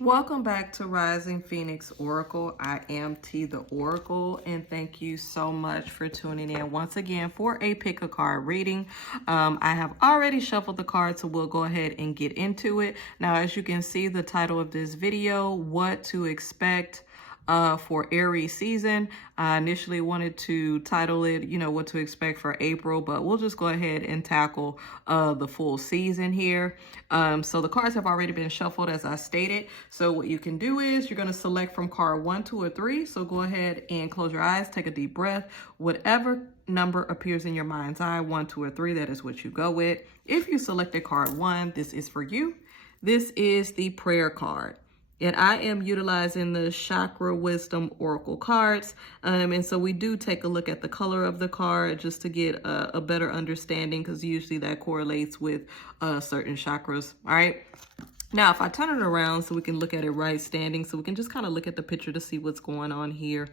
Welcome back to Rising Phoenix Oracle. I am T the Oracle, and thank you so much for tuning in once again for a pick a card reading. I have already shuffled the cards, so we'll go ahead and get into it. Now, as you can see, the title of this video, What to Expect for Aries season. I initially wanted to title it, what to expect for April, but we'll just go ahead and tackle the full season here. So the cards have already been shuffled as I stated. So what you can do is you're going to select from card 1, 2, or 3. So go ahead and close your eyes, take a deep breath. Whatever number appears in your mind's eye, 1, 2, or 3, that is what you go with. If you selected card 1, this is for you. This is the prayer card. And I am utilizing the Chakra Wisdom Oracle cards. And so we do take a look at the color of the card just to get a better understanding, because usually that correlates with certain chakras. All right. Now, if I turn it around so we can look at it right standing, so we can just kind of look at the picture to see what's going on here.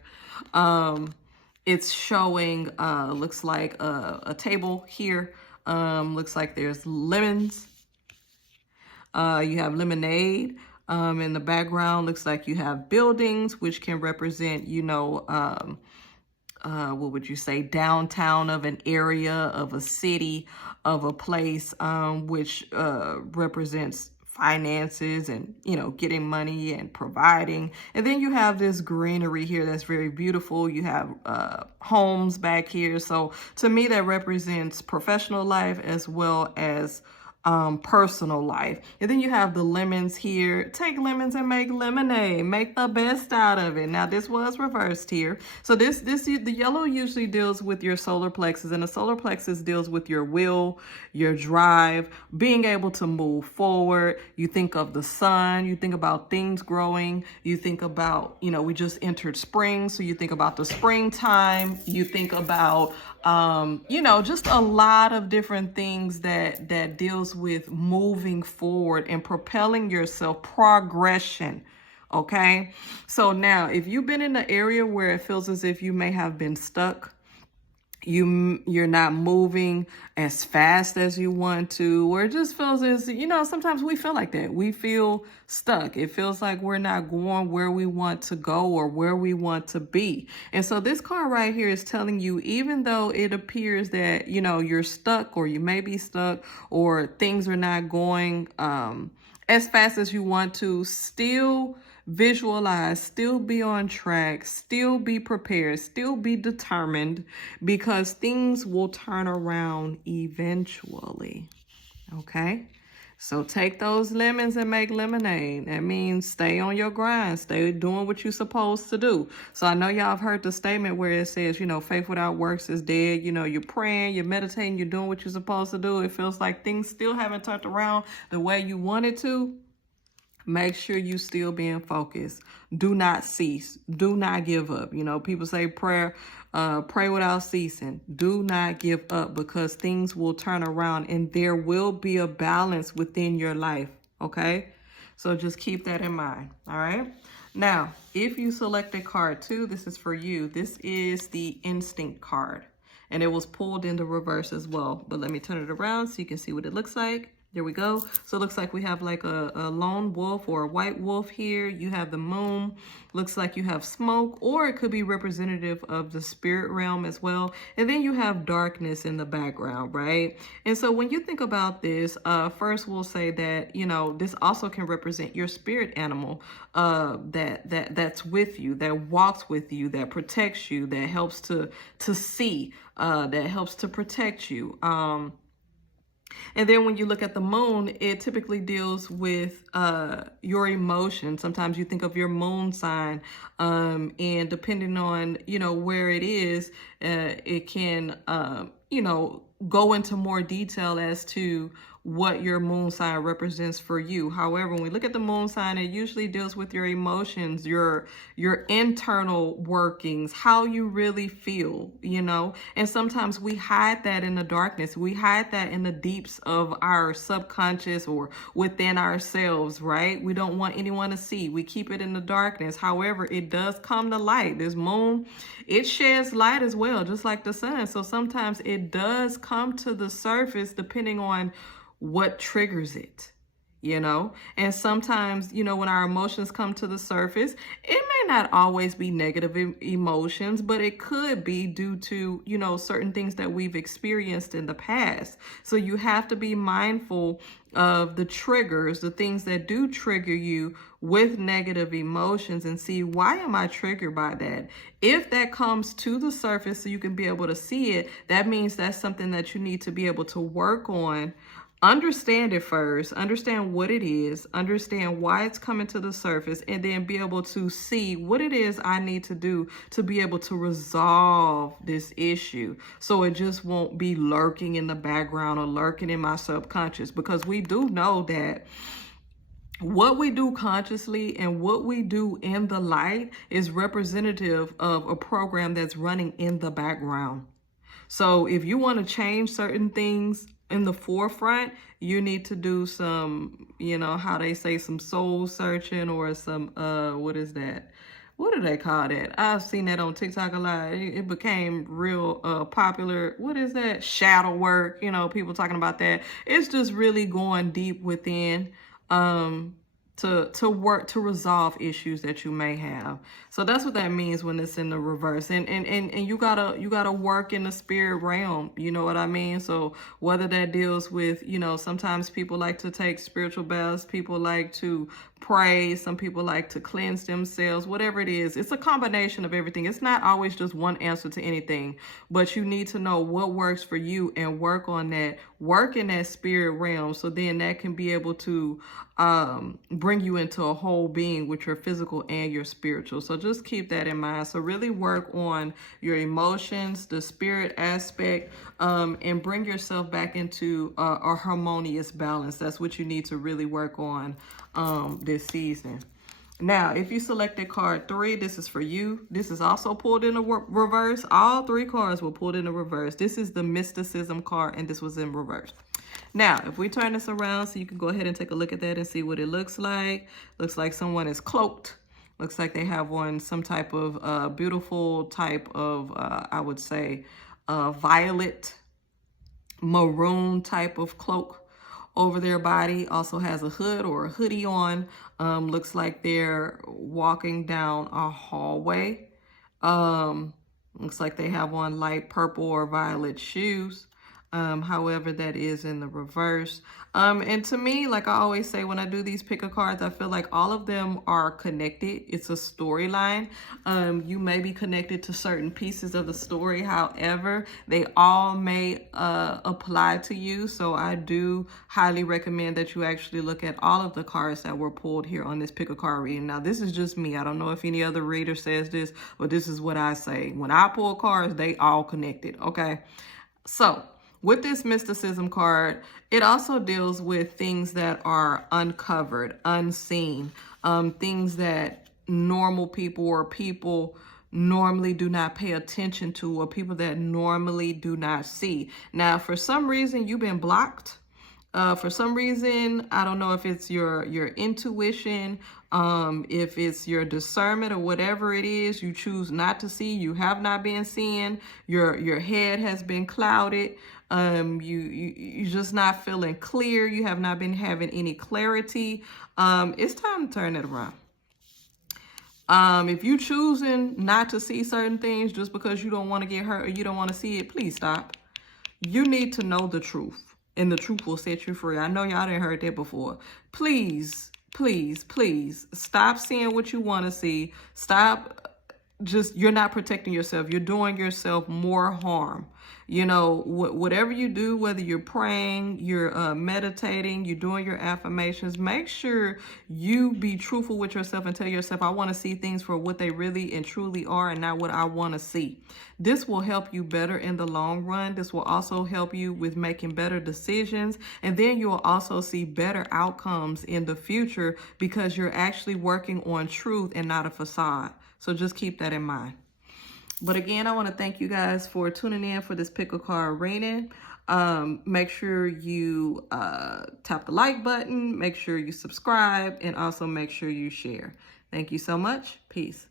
It's showing, looks like a table here. Looks like there's lemons. You have lemonade. In the background, looks like you have buildings, which can represent, what would you say, downtown of an area, of a city, of a place, which represents finances and, getting money and providing. And then you have this greenery here that's very beautiful. You have homes back here. So to me, that represents professional life as well as personal life. And then you have the lemons here. Take lemons and make lemonade. Make the best out of it. Now this was reversed here. So the yellow usually deals with your solar plexus, and the solar plexus deals with your will, your drive, being able to move forward. You think of the sun, you think about things growing, you think about, we just entered spring, so you think about the springtime, you think about just a lot of different things that deals with moving forward and propelling yourself, progression. Okay. So now if you've been in an area where it feels as if you may have been stuck, you're not moving as fast as you want to, or it just feels as, sometimes we feel like that. We feel stuck. It feels like we're not going where we want to go or where we want to be. And so this card right here is telling you, even though it appears that, you're stuck, or you may be stuck, or things are not going as fast as you want to, still visualize, still be on track, still be prepared, still be determined, because things will turn around eventually. Okay? So take those lemons and make lemonade. That means stay on your grind, stay doing what you're supposed to do. So I know y'all have heard the statement where it says, faith without works is dead. You're praying, you're meditating, you're doing what you're supposed to do. It feels like things still haven't turned around the way you wanted to. Make sure you still being focused. Do not cease. Do not give up. People say pray without ceasing. Do not give up, because things will turn around and there will be a balance within your life. Okay? So just keep that in mind. All right? Now, if you selected card 2, this is for you. This is the instinct card, and it was pulled into reverse as well. But let me turn it around so you can see what it looks like. There we go. So it looks like we have like a lone wolf or a white wolf here. You have the moon. Looks like you have smoke, or it could be representative of the spirit realm as well. And then you have darkness in the background, right? And so when you think about this, first we'll say that, this also can represent your spirit animal that's with you, that walks with you, that protects you, that helps to see, that helps to protect you. And then when you look at the moon, it typically deals with your emotions. Sometimes you think of your moon sign, and depending on, where it is, it can, go into more detail as to what your moon sign represents for you. However, when we look at the moon sign, it usually deals with your emotions, your internal workings, how you really feel, and sometimes we hide that in the darkness. We hide that in the deeps of our subconscious or within ourselves, right? We don't want anyone to see. We keep it in the darkness. However, it does come to light. This moon, it sheds light as well, just like the sun. So sometimes it does come to the surface depending on what triggers it. you know. And sometimes, you know, when our emotions come to the surface, it may not always be negative emotions, but it could be due to, you know, certain things that we've experienced in the past. So you have to be mindful of the triggers, the things that do trigger you with negative emotions, and see, why am I triggered by that? If that comes to the surface so you can be able to see it, that means that's something that you need to be able to work on. Understand it first, understand what it is, understand why it's coming to the surface, and then be able to see what it is I need to do to be able to resolve this issue, so it just won't be lurking in the background or lurking in my subconscious. Because we do know that what we do consciously and what we do in the light is representative of a program that's running in the background. So if you want to change certain things in the forefront, you need to do some, you know, how they say, some soul searching, or some, what is that? What do they call that? I've seen that on TikTok a lot. It became real popular. What is that? Shadow work. You know, people talking about that. It's just really going deep within, to work to resolve issues that you may have. So that's what that means when it's in the reverse. And you gotta work in the spirit realm, you know what I mean? So whether that deals with, you know, sometimes people like to take spiritual baths, people like to pray, some people like to cleanse themselves, whatever it is, it's a combination of everything. It's not always just one answer to anything, but you need to know what works for you and work on that, work in that spirit realm, so then that can be able to bring you into a whole being with your physical and your spiritual. So just keep that in mind. So really work on your emotions, the spirit aspect, and bring yourself back into a harmonious balance. That's what you need to really work on this season. Now, if you selected card 3, this is for you. This is also pulled in a reverse. All 3 cards were pulled in a reverse. This is the mysticism card, and this was in reverse. Now, if we turn this around so you can go ahead and take a look at that and see what it looks like. Looks like someone is cloaked. Looks like they have on some type of beautiful type of, I would say, violet, maroon type of cloak over their body. Also has a hood or a hoodie on. Looks like they're walking down a hallway. Looks like they have on light purple or violet shoes. However, that is in the reverse. And to me, like I always say when I do these pick a cards, I feel like all of them are connected. It's a storyline. You may be connected to certain pieces of the story. However, they all may apply to you. So I do highly recommend that you actually look at all of the cards that were pulled here on this pick a card reading. Now, this is just me. I don't know if any other reader says this, but this is what I say. When I pull cards, they all connected. Okay. So with this mysticism card, it also deals with things that are uncovered, unseen, things that normal people or people normally do not pay attention to, or people that normally do not see. Now, for some reason, you've been blocked. For some reason, I don't know if it's your intuition, if it's your discernment or whatever it is, you choose not to see. You have not been seeing. Your head has been clouded. You're just not feeling clear. You have not been having any clarity. It's time to turn it around. If you choosing not to see certain things just because you don't want to get hurt or you don't want to see it, please stop. You need to know the truth, and the truth will set you free. I know y'all didn't heard that before. Please, please, please stop seeing what you want to see. Stop. You're not protecting yourself. You're doing yourself more harm. You know, whatever you do, whether you're praying, you're meditating, you're doing your affirmations, make sure you be truthful with yourself and tell yourself, I want to see things for what they really and truly are and not what I want to see. This will help you better in the long run. This will also help you with making better decisions. And then you will also see better outcomes in the future because you're actually working on truth and not a facade. So just keep that in mind. But again, I want to thank you guys for tuning in for this pick a card reading. Make sure you tap the like button, make sure you subscribe, and also make sure you share. Thank you so much. Peace.